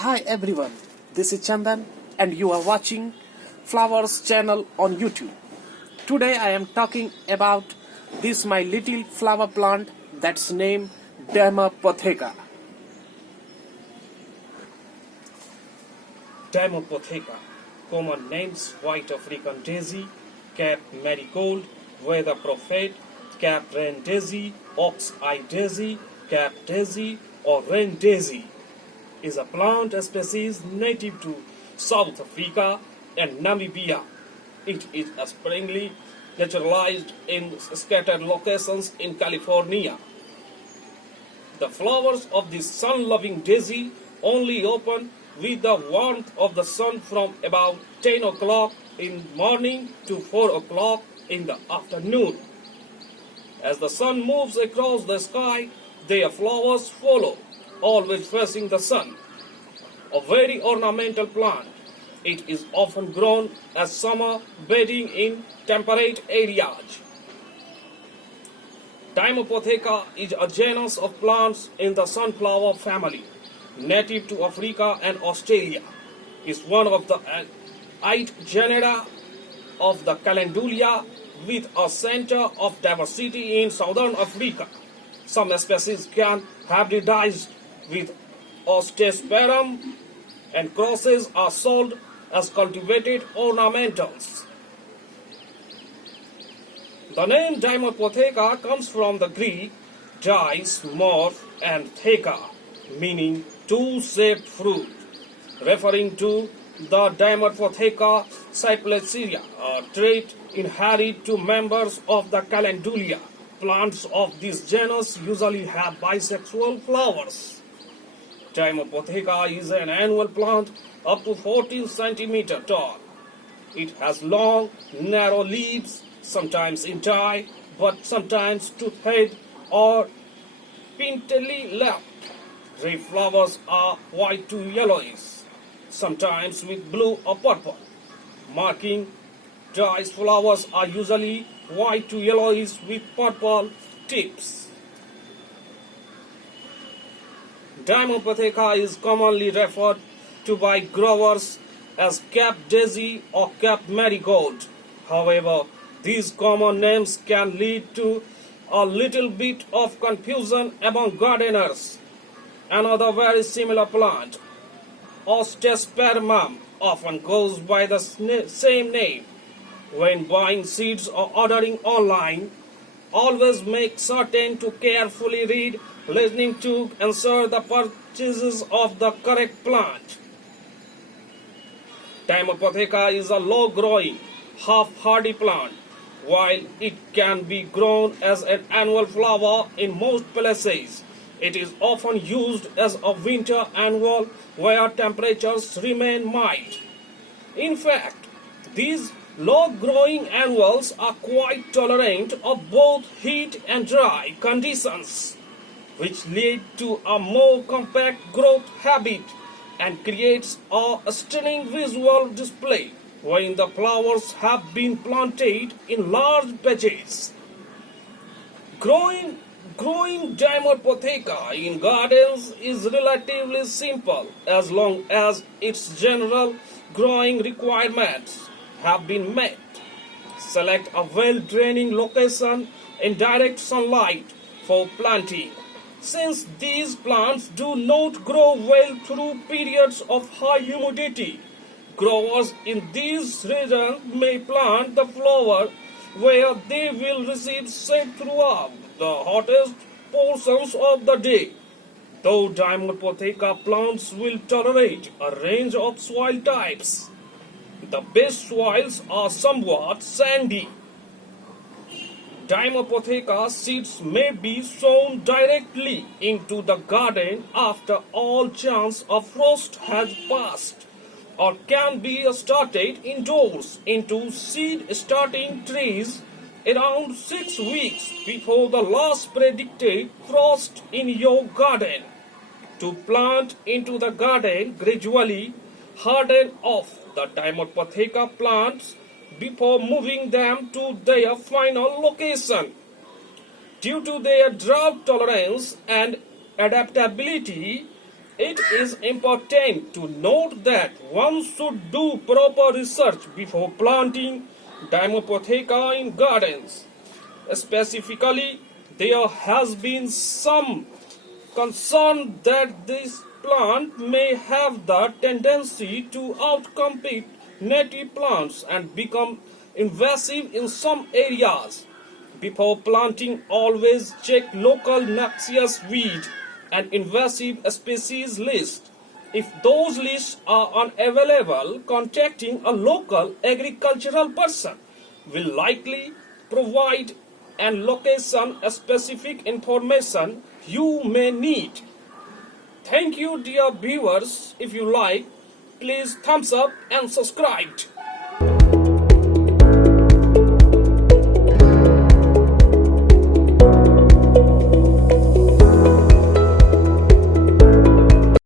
Hi everyone, this is Chandan and you are watching Flowers channel on YouTube. Today I am talking about this my little flower plant that's named Dimorphotheca. Dimorphotheca, common names white African daisy, Cape marigold, weather prophet, Cape rain daisy, ox-eye daisy, Cape daisy or rain daisy, is a plant species native to South Africa and Namibia. It is sparingly naturalized in scattered locations in California. The flowers of this sun-loving daisy only open with the warmth of the sun from about 10 o'clock in the morning to 4 o'clock in the afternoon. As the sun moves across the sky, their flowers follow, always facing the sun. A very ornamental plant, it is often grown as summer bedding in temperate areas. Dimorphotheca is a genus of plants in the sunflower family, native to Africa and Australia. It is one of the 8 genera of the Calendula with a center of diversity in southern Africa. Some species can hybridize with Osteospermum and crosses are sold as cultivated ornamentals. The name Dimorphotheca comes from the Greek dis, morph, and theca, meaning two-shaped fruit, referring to the Dimorphotheca cypelacea, a trait inherent to members of the Calendula. Plants of this genus usually have bisexual flowers. Dimorphotheca is an annual plant up to 14 cm tall. It has long, narrow leaves, sometimes entire, but sometimes toothed or pinnately left. Red flowers are white to yellowish, sometimes with blue or purple. Marking diced flowers are usually white to yellowish with purple tips. Dimorphotheca is commonly referred to by growers as Cape daisy or Cape marigold. However, these common names can lead to a little bit of confusion among gardeners. Another very similar plant, Osteospermum, often goes by the same name. When buying seeds or ordering online, always make certain to carefully read, listening to, ensure the purchases of the correct plant. Dimorphotheca is a low-growing, half-hardy plant. While it can be grown as an annual flower in most places, it is often used as a winter annual where temperatures remain mild. In fact, these low-growing annuals are quite tolerant of both heat and dry conditions, which lead to a more compact growth habit and creates a stunning visual display when the flowers have been planted in large patches. Growing Dimorphotheca in gardens is relatively simple as long as its general growing requirements have been met. Select a well-draining location in direct sunlight for planting. Since these plants do not grow well through periods of high humidity, growers in these regions may plant the flower where they will receive shade throughout the hottest portions of the day. Though Dimorphotheca plants will tolerate a range of soil types, the best soils are somewhat sandy. Dimorphotheca seeds may be sown directly into the garden after all chance of frost has passed, or can be started indoors into seed-starting trees around 6 weeks before the last predicted frost in your garden. To plant into the garden, gradually harden off the Dimorphotheca plants before moving them to their final location. Due to their drought tolerance and adaptability, It is important to note that one should do proper research before planting Dimorphotheca in gardens. Specifically, there has been some concern that this plant may have the tendency to outcompete native plants and become invasive in some areas. Before planting, always check local noxious weed and invasive species list. If those lists are unavailable, contacting a local agricultural person will likely provide and location specific information you may need. Thank you, dear viewers. If you like, please thumbs up and subscribe.